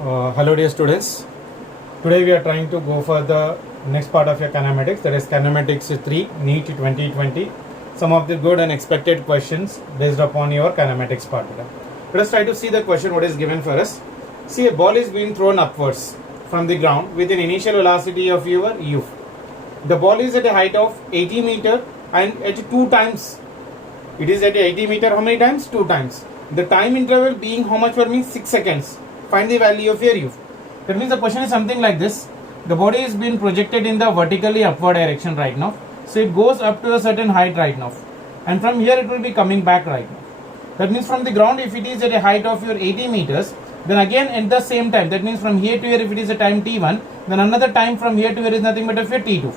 Hello dear students. Today we are trying to go for the next part of your kinematics, that is kinematics 3 NEET 2020. Some of the good and expected questions based upon your kinematics part. Let us try to see the question what is given for us. See, a ball is being thrown upwards from the ground with an initial velocity of your u. The ball is at a height of 80 meter and at 2 times. It is at 80 meter how many times? 2 times. The time interval being how much for me? 6 seconds. Find the value of your u. That means the question is something like this. The body is being projected in the vertically upward direction right now. So it goes up to a certain height right now. And from here it will be coming back right now. That means from the ground, if it is at a height of your 80 meters, then again at the same time, that means from here to here if it is a time t1, then another time from here to here is nothing but of your t2.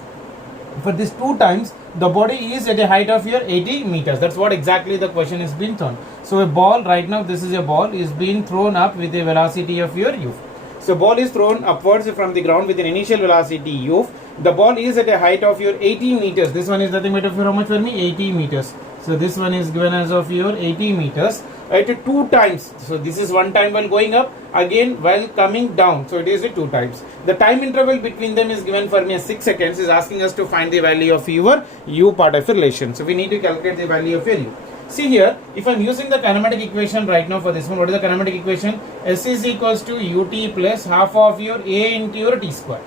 For these 2 times, the body is at a height of your 80 meters. That's what exactly the question is being thrown. So a ball right now, this is a ball, is being thrown up with a velocity of your u. So ball is thrown upwards from the ground with an initial velocity u. The ball is at a height of your 80 meters. This one is nothing but of your how much for me? 80 meters. So this one is given as of your 80 meters at 2 times. So this is 1 time while going up, again while coming down. So it is 2 times. The time interval between them is given for me as 6 seconds. Is asking us to find the value of your u part of relation. So we need to calculate the value of your u. See here, if I am using the kinematic equation right now for this one, what is the kinematic equation? S is equals to ut plus half of your a into your t square.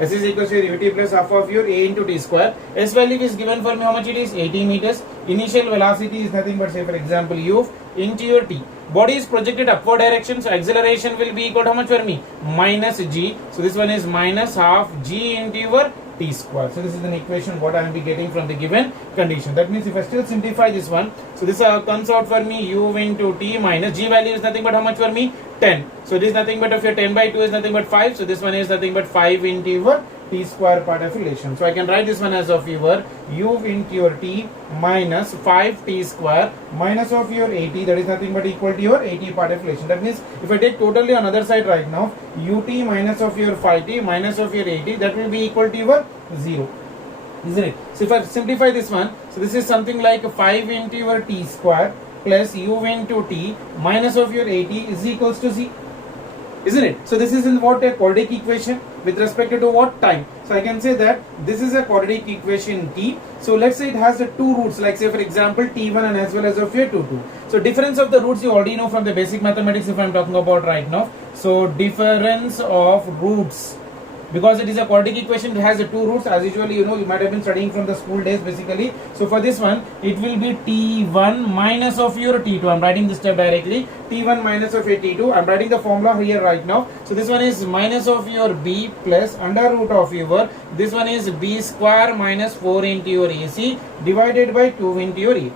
S is equals to ut plus half of your a into t square. S value is given for me how much it is? 80 meters. Initial velocity is nothing but say for example u into your t. Body is projected upward direction, so acceleration will be equal to how much for me? Minus g. So this one is minus half g into your t square. So this is an equation what I will be getting from the given condition. That means if I still simplify this one, so this comes out for me u into t minus g value is nothing but how much for me? 10. So this is nothing but of your 10 by 2 is nothing but 5. So this one is nothing but 5 into your t square part of relation. So I can write this one as of your u into your t minus 5 t square minus of your 80, that is nothing but equal to your 80 part of relation. That means if I take totally on other side right now, ut minus of your 5t minus of your 80, that will be equal to your 0. Isn't it? So if I simplify this one, so this is something like 5 into your t square plus u into t minus of your 80 is equals to z. Isn't it? So this is in what a quadratic equation with respect to what time. So I can say that this is a quadratic equation t. So let's say it has the 2 roots, like say for example t1 and as well as of your 2. So difference of the roots you already know from the basic mathematics if I am talking about right now. So difference of roots, because it is a quadratic equation, it has the 2 roots as usually you know, you might have been studying from the school days basically. So for this one it will be t1 minus of your t2. I am writing this step directly, t1 minus of your t2. I am writing the formula here right now. So this one is minus of your b plus under root of your, this one is b square minus 4 into your ac divided by 2 into your a.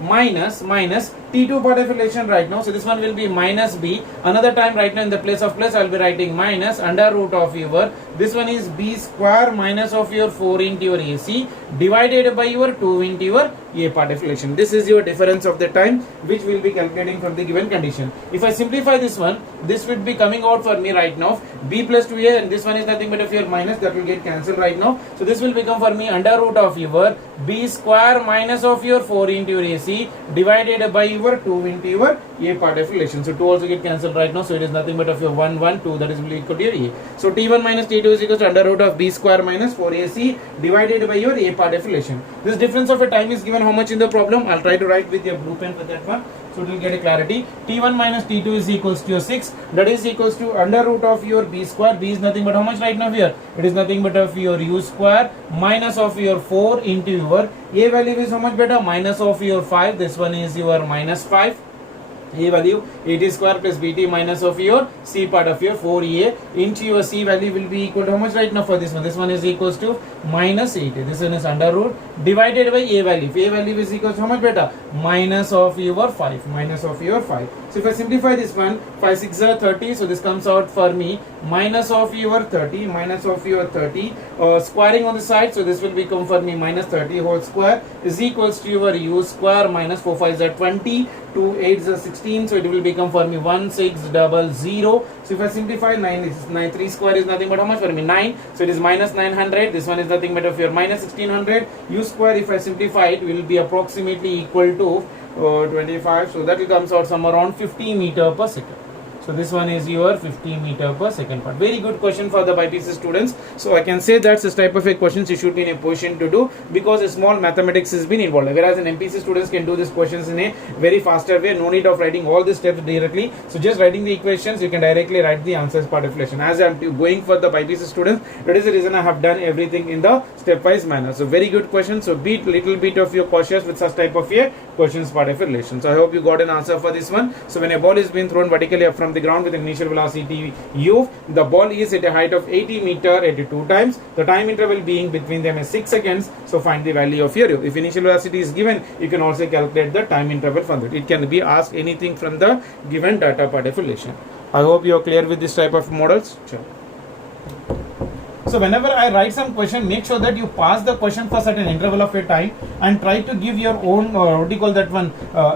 Minus t2 part of relation right now. So this one will be minus b. Another time right now in the place of plus I will be writing minus under root of your, this one is b square minus of your 4 into your ac divided by your 2 into your a part of relation. This is your difference of the time which we will be calculating from the given condition. If I simplify this one, this will be coming out for me right now b plus 2a, and this one is nothing but of your minus, that will get cancelled right now. So this will become for me under root of your b square minus of your 4 into your ac divided by your 2 into your a part of relation. So 2 also get cancelled right now. So it is nothing but of your 1, 1, 2, that is will equal to your a. So t1 minus t2 is equal to under root of b square minus 4ac divided by your a part of relation. This difference of a time is given how much in the problem? I'll try to write with your blue pen for that one, so it will get a clarity. T1 minus T2 is equals to your 6, that is equals to under root of your b square. B is nothing but how much right now here? It is nothing but of your u square minus of your 4 into your a value is how much better? Minus of your 5. This one is your minus 5. A value 80 square plus bt minus of your c part of your 4a into your c value will be equal to how much right now for this one? This one is equals to minus 80. This one is under root divided by a value. If a value is equals to how much better? Minus of your 5. Minus of your 5. So if I simplify this one, 5 6 are 30. So this comes out for me minus of your 30. Minus of your 30. Squaring on the side. So this will become for me minus 30 whole square is equals to your u square minus 4 5 are 20. 2 8 are 16, so it will become for me 1600. So if I simplify 9 3 square is nothing but how much for me? 9. So it is minus 900. This one is nothing but of your minus 1600. U square, if I simplify it, will be approximately equal to 25. So that will comes out somewhere around 50 meter per second. So this one is your 50 meter per second part. Very good question for the BPC students. So I can say that's this type of a questions you should be in a position to do, because a small mathematics has been involved. Whereas an MPC students can do these questions in a very faster way. No need of writing all the steps directly. So just writing the equations, you can directly write the answers part of relation. As I'm going for the BPC students, that is the reason I have done everything in the stepwise manner. So very good question. So be little bit of your cautious with such type of a questions part of relation. So I hope you got an answer for this one. So when a ball is being thrown vertically up from the ground with an initial velocity u, the ball is at a height of 80 meter at 2 times. The time interval being between them is 6 seconds. So find the value of your u. If initial velocity is given, you can also calculate the time interval from that. It can be asked anything from the given data part of relation. I hope you are clear with this type of models. Sure. So whenever I write some question, make sure that you pass the question for certain interval of a time and try to give your own what do you call that one,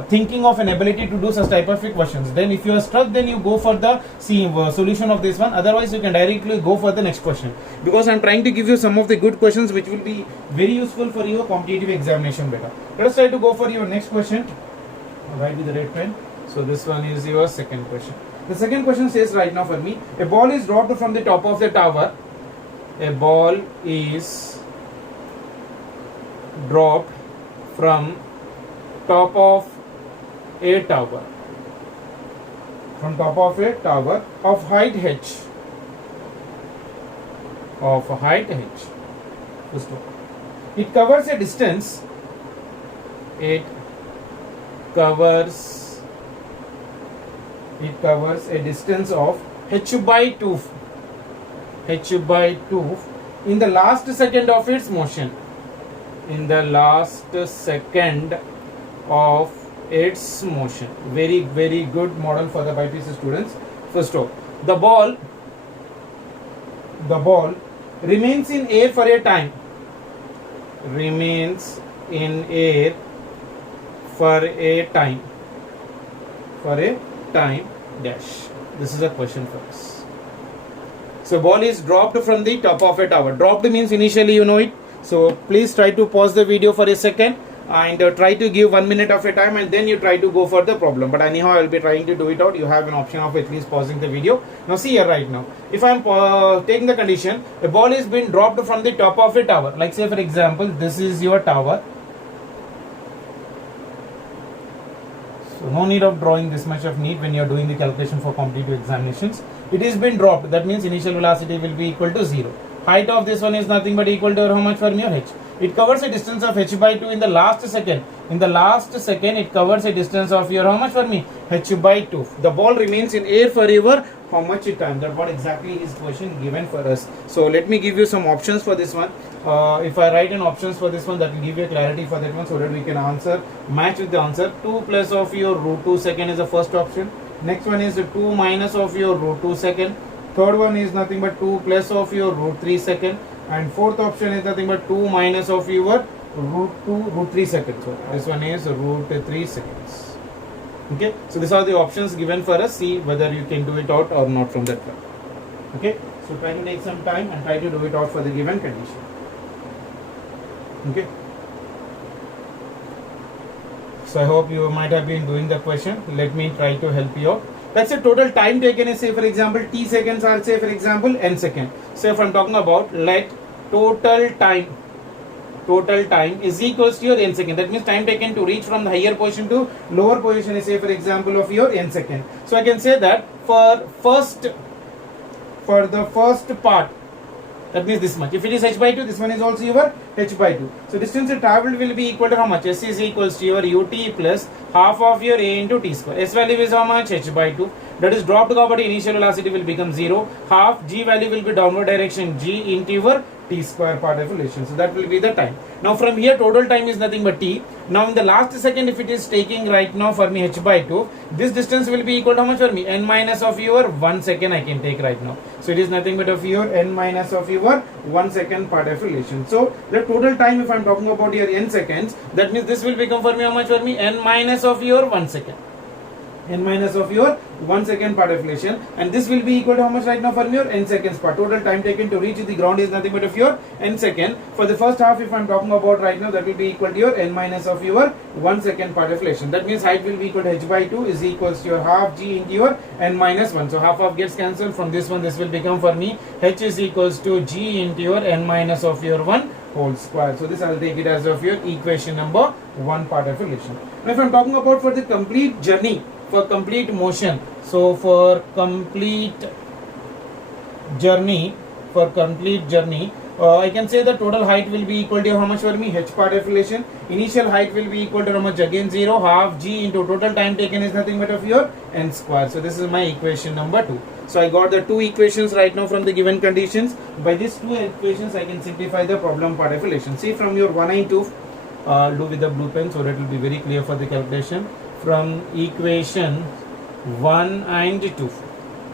thinking of an ability to do such type of questions. Then if you are stuck, then you go for the solution of this one. Otherwise you can directly go for the next question, because I am trying to give you some of the good questions which will be very useful for your competitive examination better. Let us try to go for your next question. Write with the red pen. So this one is your second question. The second question says right now for me, a ball is dropped from the top of the tower. A ball is dropped from top of a tower, of height h, it covers a distance, of h by 2 in the last second of its motion. Very, very good model for the BPC students. First off, the ball remains in air for a time. Dash. This is a question for us. So ball is dropped from the top of a tower. Dropped means initially you know it. So please try to pause the video for a second and try to give 1 minute of a time, and then you try to go for the problem. But anyhow, I will be trying to do it out. You have an option of at least pausing the video. Now see here right now. If I am taking the condition, a ball is being dropped from the top of a tower. Like say for example, this is your tower. So no need of drawing this much of need when you are doing the calculation for competitive examinations. It is been dropped. That means initial velocity will be equal to 0. Height of this one is nothing but equal to how much for me, or h. It covers a distance of h by 2 in the last second. It covers a distance of your how much for me, h by 2. The ball remains in air forever. How much time? That what exactly is question given for us. So let me give you some options for this one. If I write in options for this one, that will give you clarity for that one, so that we can match with the answer. 2 plus of your root 2 second is the first option. Next one is 2 minus of your root 2 second. Third one is nothing but 2 plus of your root 3 second. And fourth option is nothing but 2 minus of your root 3 seconds. So this one is root 3 seconds. Okay, so these are the options given for us. See whether you can do it out or not from that one. Okay, so try to take some time and try to do it out for the given condition. Okay, so I hope you might have been doing the question. Let me try to help you out. Let's say total time taken is say for example t seconds, or say for example n second. So if I'm talking about, let total time is equals to your n second. That means time taken to reach from the higher position to lower position is say for example of your n second. So I can say that for the first part, that means this much. If it is h by 2, this one is also your h by 2. So distance traveled will be equal to how much? S is equals to your ut plus half of your a into t square. S value is how much? H by 2. That is dropped కాబట్టి initial velocity will become 0. Half g value will be downward direction g into your t square part of relation. So that will be the time. Now from here total time is nothing but t. Now in the last second, if it is taking right now for me h by 2, this distance will be equal to how much for me? N minus of your 1 second I can take right now. So it is nothing but of your n minus of your 1 second part of relation. So the total time, if I am talking about your n seconds, that means this will become for me how much for me? N minus of your 1 second. n minus of your 1 second part of relation, and this will be equal to how much right now for your n seconds part. Total time taken to reach the ground is nothing but of your n second. For the first half, if I'm talking about right now, that will be equal to your n minus of your 1 second part of relation. That means height will be equal to h by 2 is equals to your half g into your n minus 1. So half of gets cancelled from this one. This will become for me h is equals to g into your n minus of your 1 whole square. So this I'll take it as of your equation number 1 part of relation. Now if I'm talking about for the complete journey, for complete motion, so for complete journey, I can say the total height will be equal to how much for me? H part of relation. Initial height will be equal to how much? Again 0, half g into total time taken is nothing but of your n square. So this is my equation number 2. So I got the two equations right now from the given conditions. By these two equations I can simplify the problem part of relation. See from your 1 and 2, I'll do with the blue pen so that it will be very clear for the calculation. From equation 1 and 2.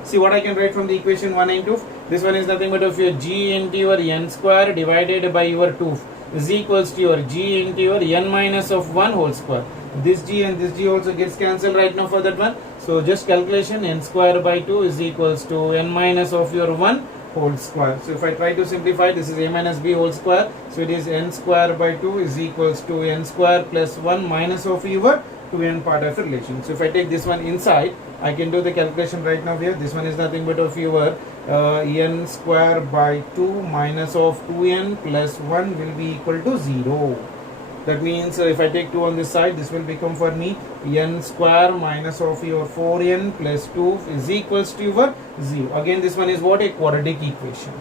See what I can write from the equation 1 and 2. This one is nothing but of your g into your n square divided by your 2 is equals to your g into your n minus of 1 whole square. This g and this g also gets cancelled right now for that one. So just calculation, n square by 2 is equals to n minus of your 1 whole square. So if I try to simplify, this is a minus b whole square. So it is n square by 2 is equals to n square plus 1 minus of your 2n part of relation. So if I take this one inside, I can do the calculation right now here. This one is nothing but of your n square by 2 minus of 2n plus 1 will be equal to 0. That means if I take 2 on this side, this will become for me n square minus of your 4n plus 2 is equals to your 0. Again this one is what? A quadratic equation.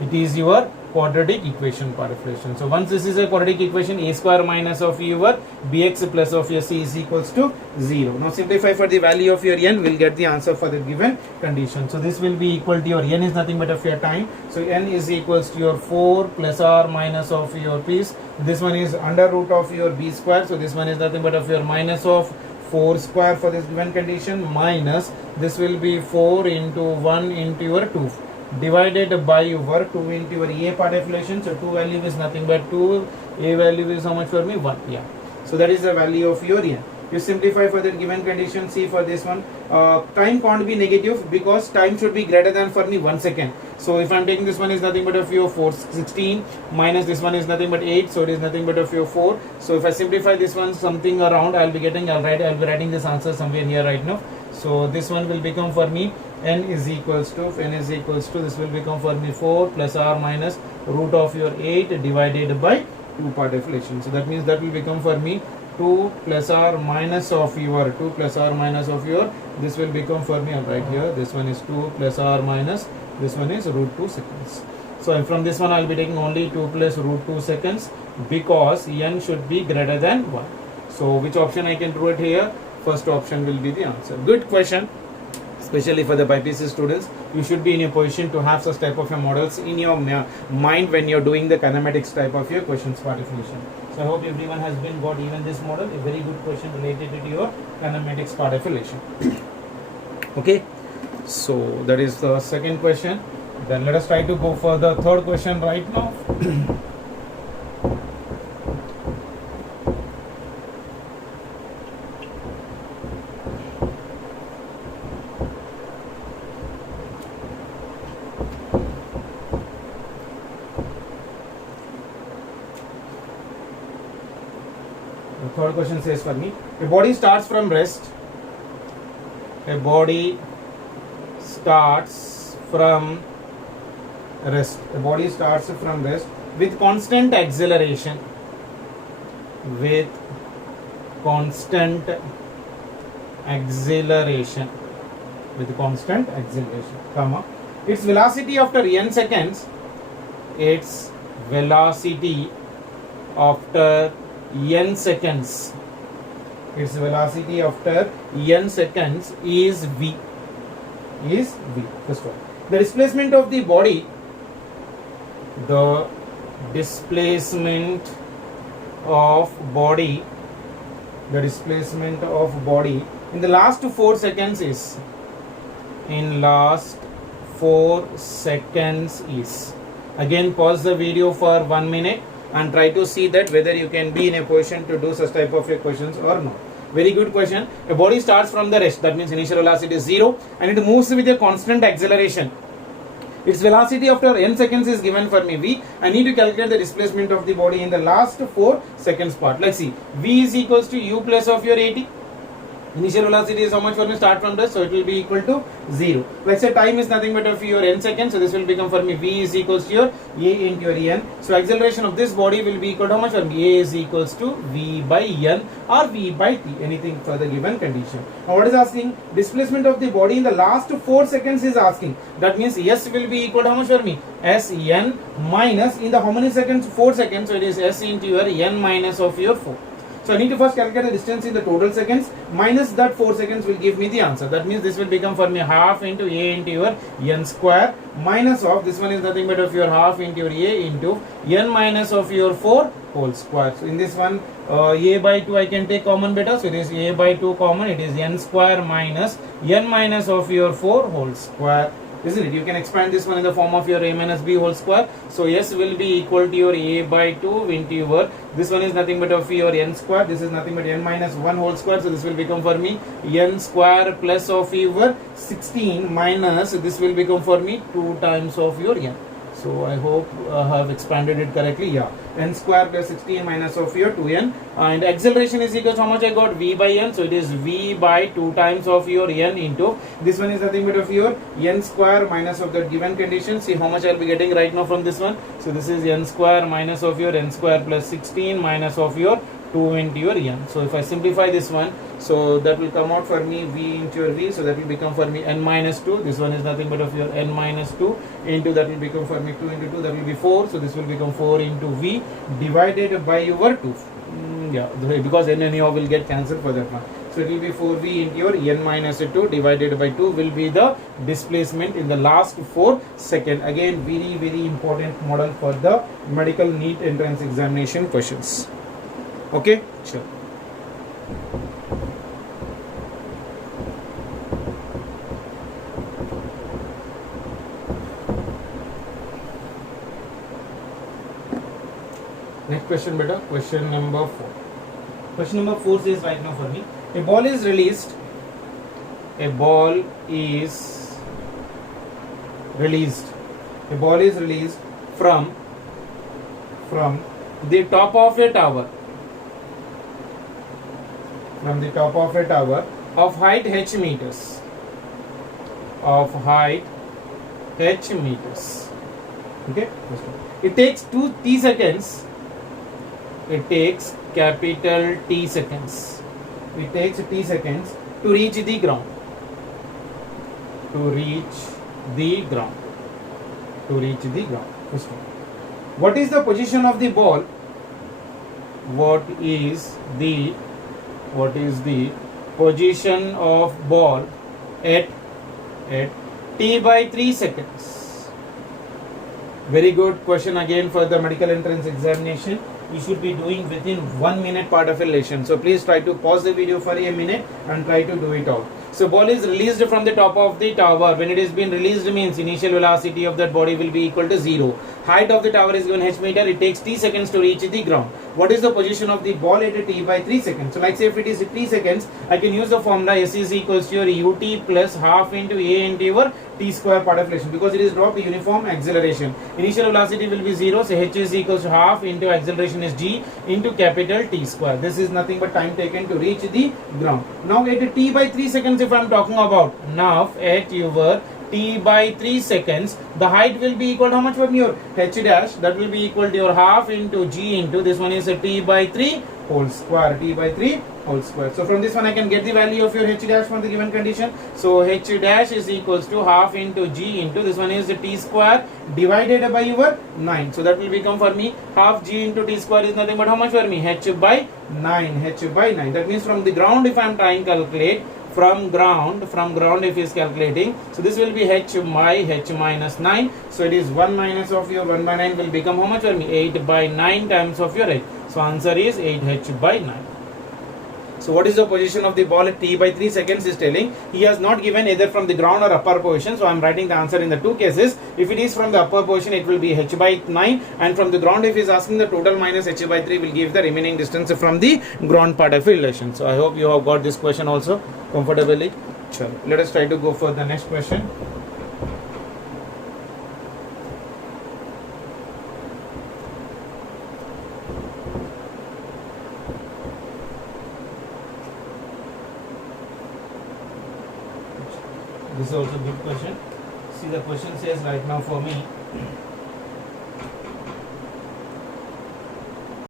It is your quadratic equation part of relation. So once this is a quadratic equation, a square minus of your bx plus of your c is equals to 0. Now simplify for the value of your n, we'll get the answer for the given condition. So this will be equal to your n is nothing but of your time. So n is equals to your 4 plus r minus of your p's. This one is under root of your b square. So this one is nothing but of your minus of 4 square for this given condition minus this will be 4 into 1 into your 2. Divided by over 2 into your a part of relation. So 2 value is nothing but 2, a value is how much for me? 1. Yeah. So that is the value of your n. You simplify for the given condition. See for this one, time can't be negative because time should be greater than for me 1 second. So if I'm taking this one is nothing but of your 16 minus this one is nothing but 8. So it is nothing but of your 4. So if I simplify this one something around, I'll be writing this answer somewhere here right now. So this one will become for me n is equals to this will become for me 4 plus r minus root of your 8 divided by 2 part of relation. So that means that will become for me 2 plus r minus of your this will become for me right here. This one is 2 plus r minus this one is root 2 seconds. So from this one I'll be taking only 2 plus root 2 seconds because n should be greater than 1. So which option I can do it here? First option will be the answer. Good question. Especially for the BPC students, you should be in a position to have such type of models in your mind when you're doing the kinematics type of your questions part of relation. So I hope everyone has been got even this model, a very good question related to your kinematics part of relation. Okay, so that is the second question. Then let us try to go for the third question right now. The third question says for me, a body starts from rest. A body starts from rest. A body starts from rest with constant acceleration. With constant acceleration. With constant acceleration, comma. Its velocity after n seconds. Its velocity after n seconds. Its velocity after n seconds is v. First one, the displacement of the body. The displacement of body. The displacement of body in the last 4 seconds is. In last 4 seconds is. Again, pause the video for 1 minute and try to see that whether you can be in a position to do such type of questions or not. Very good question. A body starts from the rest, that means initial velocity is 0 and it moves with a constant acceleration. Its velocity after n seconds is given for me v. I need to calculate the displacement of the body in the last 4 seconds part. Let's see. V is equals to u plus of your at. Initial velocity is how much for me? Start from this, so it will be equal to 0. Let's say time is nothing but of your n seconds, so this will become for me v is equals to your a into your n. So acceleration of this body will be equal to how much for me? A is equals to v by n or v by t, anything for the given condition. Now what is asking? Displacement of the body in the last 4 seconds is asking. That means s will be equal to how much for me? S n minus in the how many seconds? 4 seconds, so it is s into your n minus of your 4. So I need to first calculate the distance in the total seconds, minus that 4 seconds will give me the answer. That means this will become for me half into a into your n square minus of, this one is nothing but of your half into your a into n minus of your 4 whole square. So in this one a by 2 I can take common beta, so it is a by 2 common, it is n square minus n minus of your 4 whole square. Isn't it? You can expand this one in the form of your a minus b whole square. So s will be equal to your a by 2 into your, this one is nothing but of your n square, this is nothing but n minus 1 whole square, so this will become for me n square plus of your 16 minus, this will become for me 2 times of your n. So I hope I have expanded it correctly. Yeah, n square plus 16 minus of your 2n, and acceleration is equal to how much I got? V by n, so it is v by 2 times of your n into, this one is nothing but of your n square minus of that given condition. See how much I will be getting right now from this one. So this is n square minus of your n square plus 16 minus of your 2 into your n. So if I simplify this one, so that will come out for me v into your v, so that will become for me n minus 2, this one is nothing but of your n minus 2 into, that will become for me 2 into 2, that will be 4, so this will become 4 into v divided by your 2. Yeah, because n anyhow will get cancelled for that one. So it will be 4v into your n minus 2 divided by 2 will be the displacement in the last 4 seconds. Again, very important model for the medical NEET entrance examination questions. Okay, sure. Next question, beta. Question number 4. Question number 4 says right now for me, a ball is released. A ball is released. A ball is released from the top of a tower. From the top of a tower of height h meters. Of height h meters. Okay. It takes 2 t seconds. It takes capital T seconds. It takes t seconds to reach the ground. To reach the ground. To reach the ground. What is the position of the ball? What is the position of ball at t by 3 seconds? Very good question again for the medical entrance examination. You should be doing within 1 minute part of a lesson. So please try to pause the video for a minute and try to do it out. So ball is released from the top of the tower. When it is been released means initial velocity of that body will be equal to 0. Height of the tower is given h meter. It takes t seconds to reach the ground. What is the position of the ball at t by 3 seconds? So like say if it is 3 seconds, I can use the formula s is equals to your ut plus half into a into your t square part of relation, because it is drop uniform acceleration. Initial velocity will be 0, so h is equals to half into acceleration is g into capital T square. This is nothing but time taken to reach the ground. Now at t by 3 seconds if I am talking about, now at your t by 3 seconds, the height will be equal to how much from your h dash, that will be equal to your half into g into, this one is a t by 3 whole square, t by 3 whole square. So from this one I can get the value of your h dash from the given condition. So h dash is equals to half into g into, this one is t square divided by your 9. So that will become for me half g into t square is nothing but how much for me? H by 9. H by 9. That means from the ground if I am trying to calculate, from ground if is calculating, so this will be h by h minus 9. So it is 1 minus of your 1 by 9 will become how much for me? 8 by 9 times of your h. So answer is 8h by 9. So what is the position of the ball at t by 3 seconds is telling. He has not given either from the ground or upper position. So I am writing the answer in the two cases. If it is from the upper position, it will be h by 9, and from the ground, if he is asking the total minus h by 3, will give the remaining distance from the ground part of relation. So I hope you have got this question also comfortably. Sure. Let us try to go for the next question. This is also a good question. See, the question says right now for me,